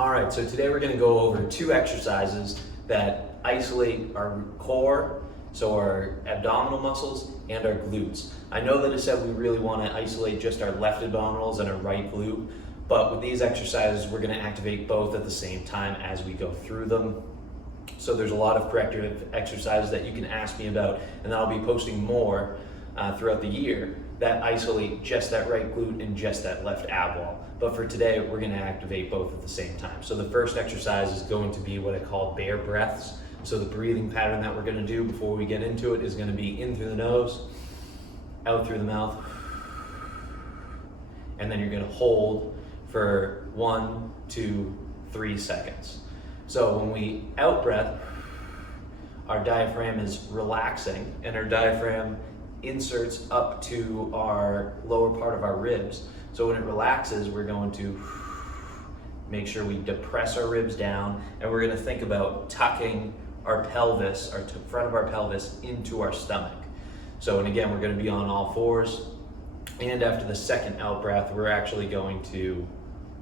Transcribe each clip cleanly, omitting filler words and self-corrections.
All right, so today we're going to go over 2 exercises that isolate our core, so our abdominal muscles and our glutes. I know that I said we really want to isolate just our left abdominals and our right glute, but with these exercises, we're going to activate both at the same time as we go through them. So there's a lot of corrective exercises that you can ask me about, and I'll be posting more throughout the year that isolate just that right glute and just that left ab wall. But for today, we're going to activate both at the same time. So the first exercise is going to be what I call bear breaths. So the breathing pattern that we're going to do before we get into it is going to be in through the nose, out through the mouth, and then you're going to hold for 1, 2, 3 seconds. So when we out breath, our diaphragm is relaxing and our diaphragm inserts up to our lower part of our ribs. So when it relaxes, we're going to make sure we depress our ribs down, and we're going to think about tucking our pelvis, our front of our pelvis, into our stomach. So, and again, we're going to be on all fours, and after the second out breath, we're actually going to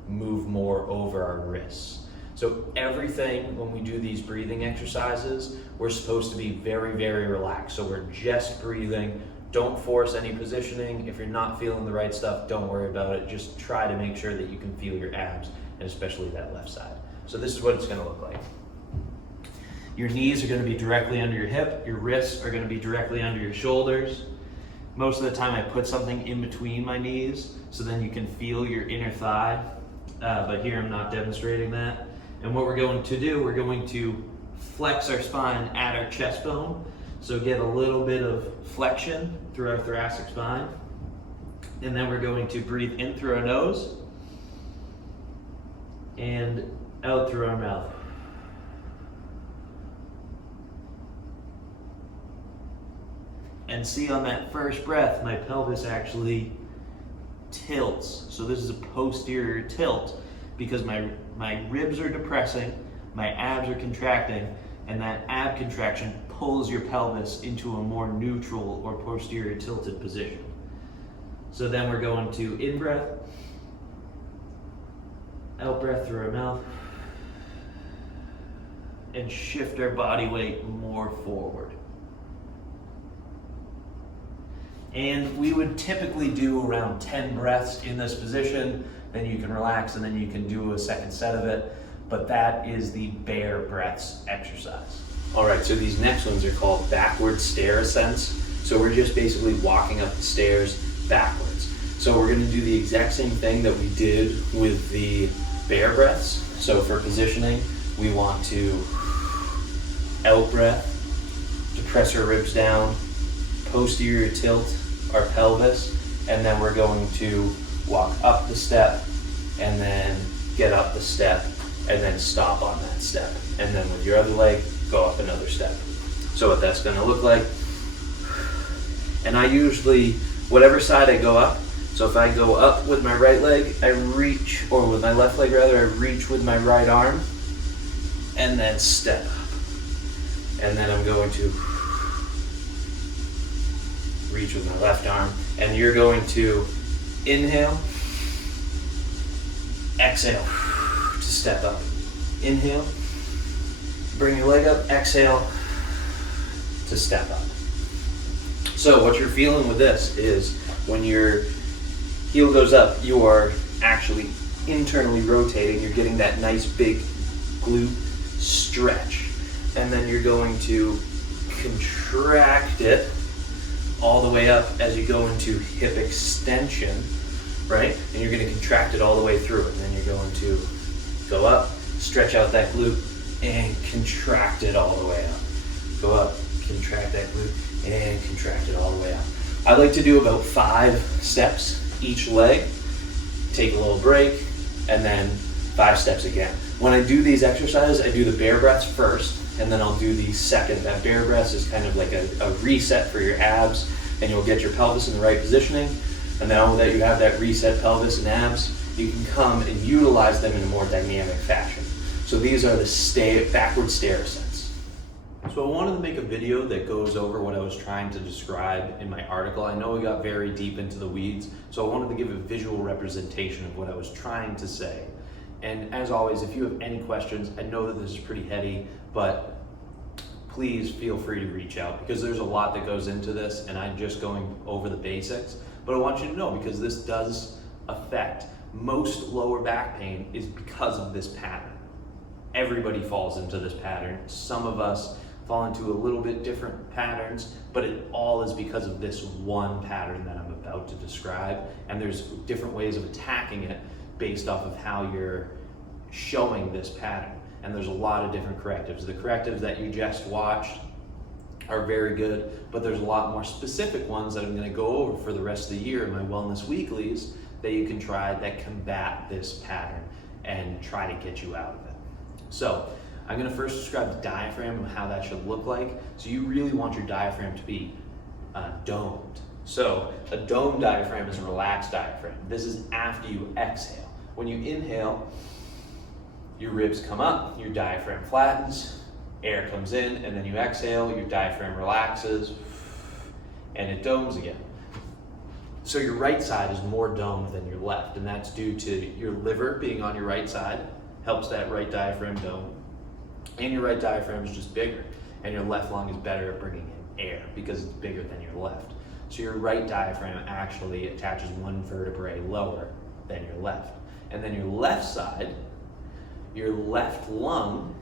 move more over our wrists. So everything, when we do these breathing exercises, we're supposed to be very, very relaxed. So we're just breathing. Don't force any positioning. If you're not feeling the right stuff, don't worry about it. Just try to make sure that you can feel your abs, and especially that left side. So this is what it's going to look like. Your knees are going to be directly under your hip. Your wrists are going to be directly under your shoulders. Most of the time I put something in between my knees so then you can feel your inner thigh. But here I'm not demonstrating that. And what we're going to do, we're going to flex our spine at our chest bone. So get a little bit of flexion through our thoracic spine. And then we're going to breathe in through our nose and out through our mouth. And see, on that first breath, my pelvis actually tilts. So this is a posterior tilt because my ribs are depressing, my abs are contracting, and that ab contraction pulls your pelvis into a more neutral or posterior tilted position. So then we're going to in breath, out breath through our mouth, and shift our body weight more forward. And we would typically do around 10 breaths in this position. Then you can relax and then you can do a second set of it. But that is the bear breaths exercise. All right, so these next ones are called backward stair ascents. So we're just basically walking up the stairs backwards. So we're gonna do the exact same thing that we did with the bear breaths. So for positioning, we want to out breath, depress our ribs down, posterior tilt our pelvis, and then we're going to walk up the step and then get up the step and then stop on that step. And then with your other leg, go up another step. So what that's gonna look like, and I usually, whatever side I go up, so if I go up with my right leg, I reach, or with my left leg rather, I reach with my right arm and then step up. And then I'm going to reach with my left arm, and you're going to inhale, exhale to step up. Inhale, bring your leg up, exhale to step up. So what you're feeling with this is when your heel goes up, you are actually internally rotating. You're getting that nice big glute stretch, and then you're going to contract it all the way up as you go into hip extension, right? And you're going to contract it all the way through, and then you're going to go up, stretch out that glute, and contract it all the way up. Go up, contract that glute, and contract it all the way up. I like to do about 5 steps each leg, take a little break, and then 5 steps again. When I do these exercises, I do the bear breaths first, and then I'll do the second. That bear breaths is kind of like a reset for your abs, and you'll get your pelvis in the right positioning. And now that you have that reset pelvis and abs, you can come and utilize them in a more dynamic fashion. So these are the backward stair ascents. So I wanted to make a video that goes over what I was trying to describe in my article. I know we got very deep into the weeds, so I wanted to give a visual representation of what I was trying to say. And as always, if you have any questions, I know that this is pretty heady, but please feel free to reach out, because there's a lot that goes into this and I'm just going over the basics. But I want you to know, because this does affect most lower back pain is because of this pattern. Everybody falls into this pattern. Some of us fall into a little bit different patterns, but it all is because of this one pattern that I'm about to describe. And there's different ways of attacking it based off of how you're showing this pattern. And there's a lot of different correctives. The correctives that you just watched are very good, but there's a lot more specific ones that I'm going to go over for the rest of the year in my Wellness Weeklies that you can try that combat this pattern and try to get you out of it. So I'm going to first describe the diaphragm and how that should look like. So you really want your diaphragm to be domed. So a domed diaphragm is a relaxed diaphragm. This is after you exhale. When you inhale, your ribs come up, your diaphragm flattens, air comes in, and then you exhale, your diaphragm relaxes, and it domes again. So your right side is more domed than your left, and that's due to your liver being on your right side, helps that right diaphragm dome, and your right diaphragm is just bigger, and your left lung is better at bringing in air because it's bigger than your left. So your right diaphragm actually attaches one vertebrae lower than your left. And then your left side, your left lung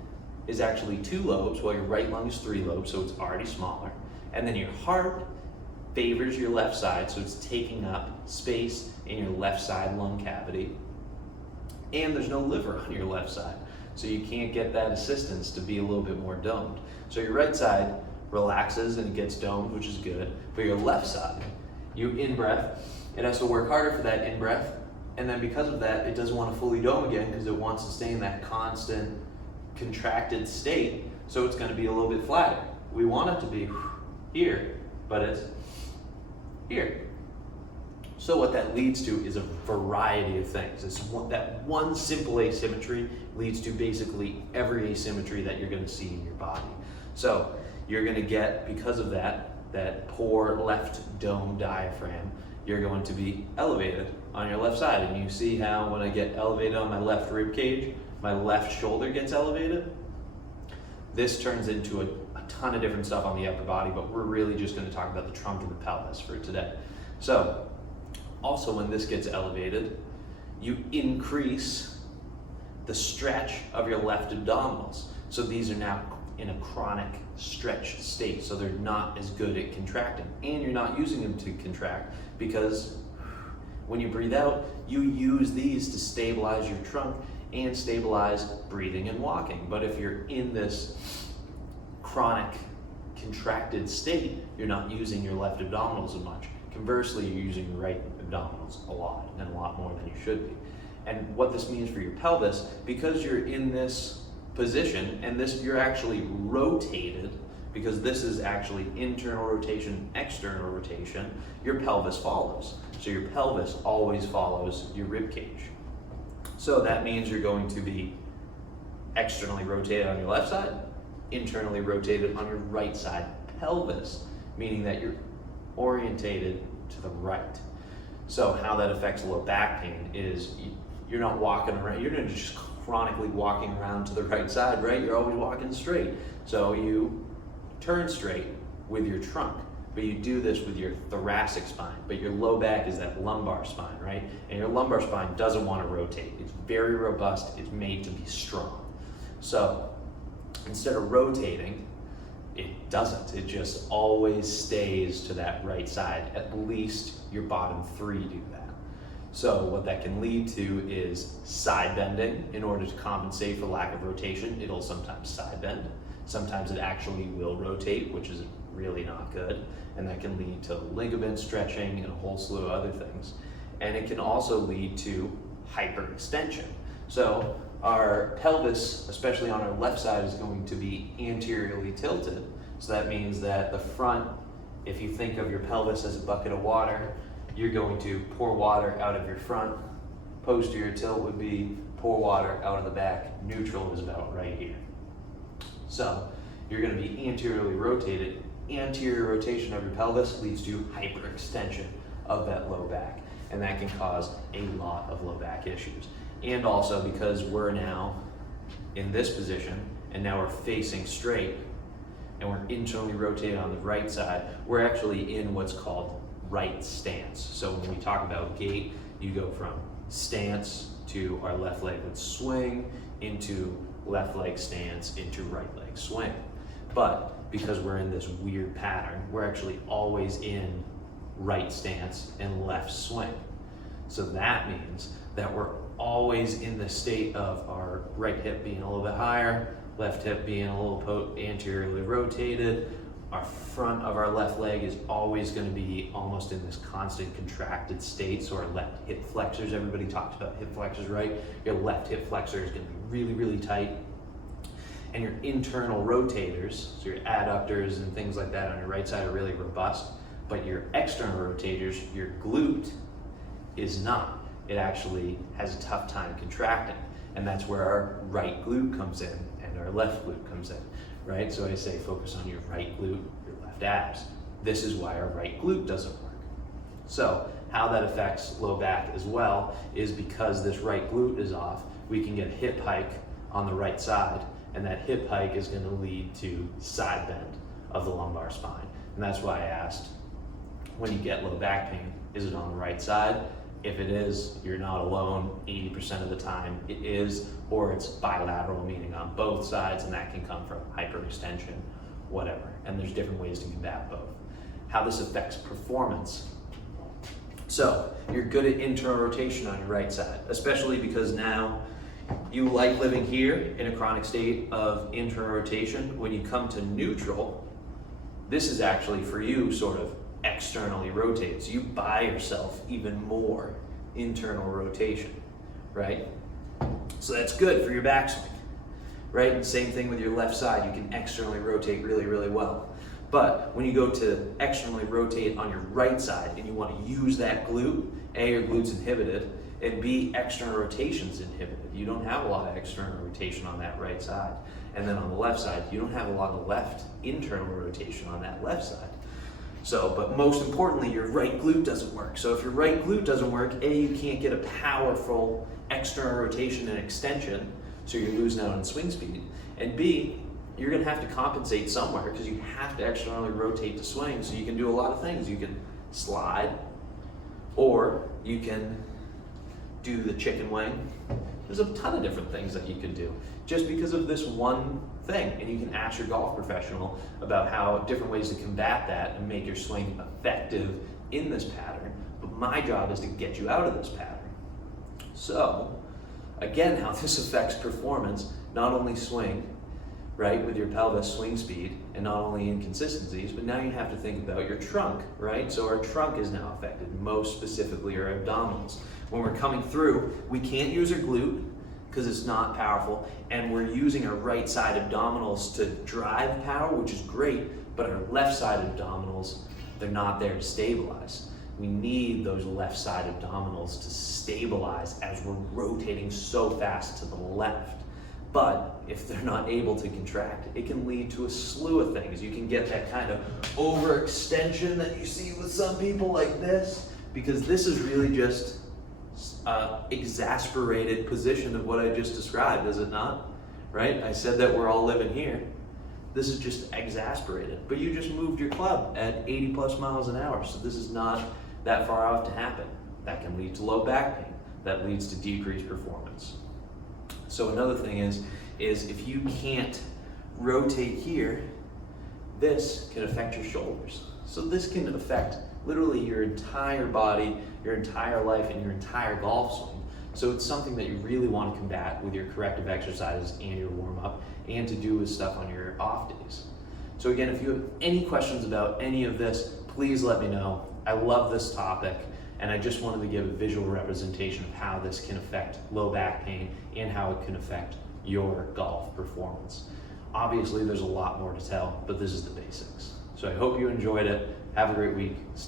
is actually 2 lobes, while your right lung is 3 lobes, so it's already smaller. And then your heart favors your left side, so it's taking up space in your left side lung cavity. And there's no liver on your left side, so you can't get that assistance to be a little bit more domed. So your right side relaxes and it gets domed, which is good. But your left side, you in-breath, it has to work harder for that in-breath, and then because of that, it doesn't want to fully dome again because it wants to stay in that constant contracted state, so it's going to be a little bit flatter. We want it to be here, but it's here. So what that leads to is a variety of things. That one simple asymmetry leads to basically every asymmetry that you're going to see in your body. So you're going to get, because of that poor left dome diaphragm, you're going to be elevated on your left side. And you see how when I get elevated on my left rib cage, my left shoulder gets elevated. This turns into a ton of different stuff on the upper body, but we're really just going to talk about the trunk and the pelvis for today. So also when this gets elevated, you increase the stretch of your left abdominals. So these are now in a chronic stretch state, so they're not as good at contracting, and you're not using them to contract because when you breathe out, you use these to stabilize your trunk and stabilize breathing and walking. But if you're in this chronic contracted state, you're not using your left abdominals as much. Conversely, you're using your right abdominals a lot, and a lot more than you should be. And what this means for your pelvis, because you're in this position, and this you're actually rotated, because this is actually internal rotation, external rotation, your pelvis follows. So your pelvis always follows your rib cage. So that means you're going to be externally rotated on your left side, internally rotated on your right side pelvis, meaning that you're orientated to the right. So how that affects low back pain is you're not walking around, you're not just chronically walking around to the right side, right? You're always walking straight. So you turn straight with your trunk, but you do this with your thoracic spine, but your low back is that lumbar spine, right? And your lumbar spine doesn't want to rotate. It's very robust, it's made to be strong. So instead of rotating, it doesn't. It just always stays to that right side. At least your bottom 3 do that. So what that can lead to is side bending. In order to compensate for lack of rotation, it'll sometimes side bend. Sometimes it actually will rotate, which is really not good. And that can lead to ligament stretching and a whole slew of other things. And it can also lead to hyperextension. So our pelvis, especially on our left side, is going to be anteriorly tilted. So that means that the front, if you think of your pelvis as a bucket of water, you're going to pour water out of your front. Posterior tilt would be pour water out of the back. Neutral is about right here. So you're going to be anteriorly rotated. Anterior rotation of your pelvis leads to hyperextension of that low back, and that can cause a lot of low back issues. And also because we're now in this position and now we're facing straight and we're internally rotated on the right side, we're actually in what's called right stance. So when we talk about gait, you go from stance to our left leg would swing into left leg stance into right leg swing. But because we're in this weird pattern, we're actually always in right stance and left swing. So that means that we're always in the state of our right hip being a little bit higher, left hip being a little anteriorly rotated. Our front of our left leg is always going to be almost in this constant contracted state. So our left hip flexors, everybody talks about hip flexors, right? Your left hip flexor is going to be really, really tight. And your internal rotators, so your adductors and things like that on your right side are really robust. But your external rotators, your glute, is not. It actually has a tough time contracting. And that's where our right glute comes in and our left glute comes in, right? So I say focus on your right glute, your left abs. This is why our right glute doesn't work. So how that affects low back as well is because this right glute is off, we can get a hip hike on the right side, and that hip hike is going to lead to side bend of the lumbar spine. And that's why I asked, when you get low back pain, is it on the right side? If it is, you're not alone. 80% of the time it is, or it's bilateral, meaning on both sides, and that can come from hyperextension, whatever. And there's different ways to combat both. How this affects performance. So you're good at internal rotation on your right side, especially because now you like living here in a chronic state of internal rotation. When you come to neutral, this is actually for you sort of externally rotated. So you buy yourself even more internal rotation, right? So that's good for your backswing, right? And same thing with your left side. You can externally rotate really, really well. But when you go to externally rotate on your right side and you want to use that glute, A, your glute's inhibited, and B, external rotation's inhibited. You don't have a lot of external rotation on that right side. And then on the left side, you don't have a lot of left internal rotation on that left side. So, but most importantly, your right glute doesn't work. So if your right glute doesn't work, A, you can't get a powerful external rotation and extension, so you're losing out on swing speed. And B, you're gonna have to compensate somewhere because you have to externally rotate to swing. So you can do a lot of things. You can slide, or you can do the chicken wing. There's a ton of different things that you can do just because of this one thing. And you can ask your golf professional about how different ways to combat that and make your swing effective in this pattern. But my job is to get you out of this pattern. So again, how this affects performance, not only swing, right, with your pelvis swing speed, and not only inconsistencies, but now you have to think about your trunk, right? So our trunk is now affected, most specifically our abdominals. When we're coming through, we can't use our glute because it's not powerful, and we're using our right side abdominals to drive power, which is great, but our left side abdominals, they're not there to stabilize. We need those left side abdominals to stabilize as we're rotating so fast to the left. But if they're not able to contract, it can lead to a slew of things. You can get that kind of overextension that you see with some people like this, because this is really just exasperated position of what I just described, is it not? Right? I said that we're all living here. This is just exasperated, but you just moved your club at 80 plus miles an hour, so this is not that far off to happen. That can lead to low back pain. That leads to decreased performance. So another thing is if you can't rotate here, this can affect your shoulders. So this can affect literally your entire body, your entire life, and your entire golf swing. So it's something that you really want to combat with your corrective exercises and your warm-up, and to do with stuff on your off days. So again, if you have any questions about any of this, please let me know. I love this topic, and I just wanted to give a visual representation of how this can affect low back pain and how it can affect your golf performance. Obviously, there's a lot more to tell, but this is the basics. So I hope you enjoyed it. Have a great week. Stay